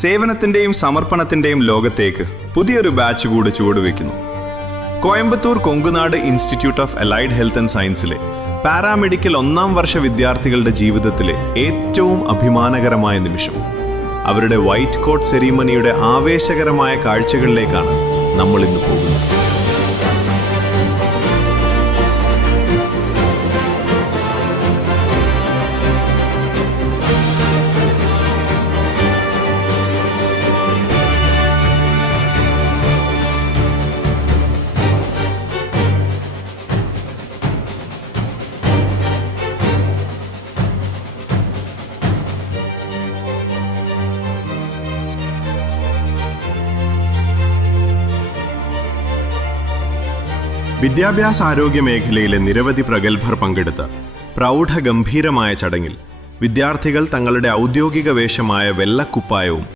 സേവനത്തിന്റെയും സമർപ്പണത്തിന്റെയും ലോകത്തേക്ക് പുതിയൊരു ബാച്ച് കൂടി ചുവടുവെക്കുന്നു. Coimbatore Kongunadu institute of allied health and സയൻസിലെ പാരാമെഡിക്കൽ 1ാം വർഷ വിദ്യാർത്ഥികളുടെ ജീവിതത്തിലെ ഏറ്റവും അഭിമാനകരമായ നിമിഷം. അവരുടെ വൈറ്റ് കോട്ട് സെറിമണിയുടെ ആവേശകരമായ കാഴ്ചകളിലേക്കാണ് നമ്മൾ ഇന്ന് പോകുന്നത്. വിദ്യാഭ്യാസ ആരോഗ്യ മേഖലയിലെ നിരവധി പ്രഗത്ഭർ പങ്കെടുത്ത പ്രൗഢഗംഭീരമായ ചടങ്ങിൽ വിദ്യാർത്ഥികൾ തങ്ങളുടെ ഔദ്യോഗിക വേഷമായ വെള്ളക്കുപ്പായവും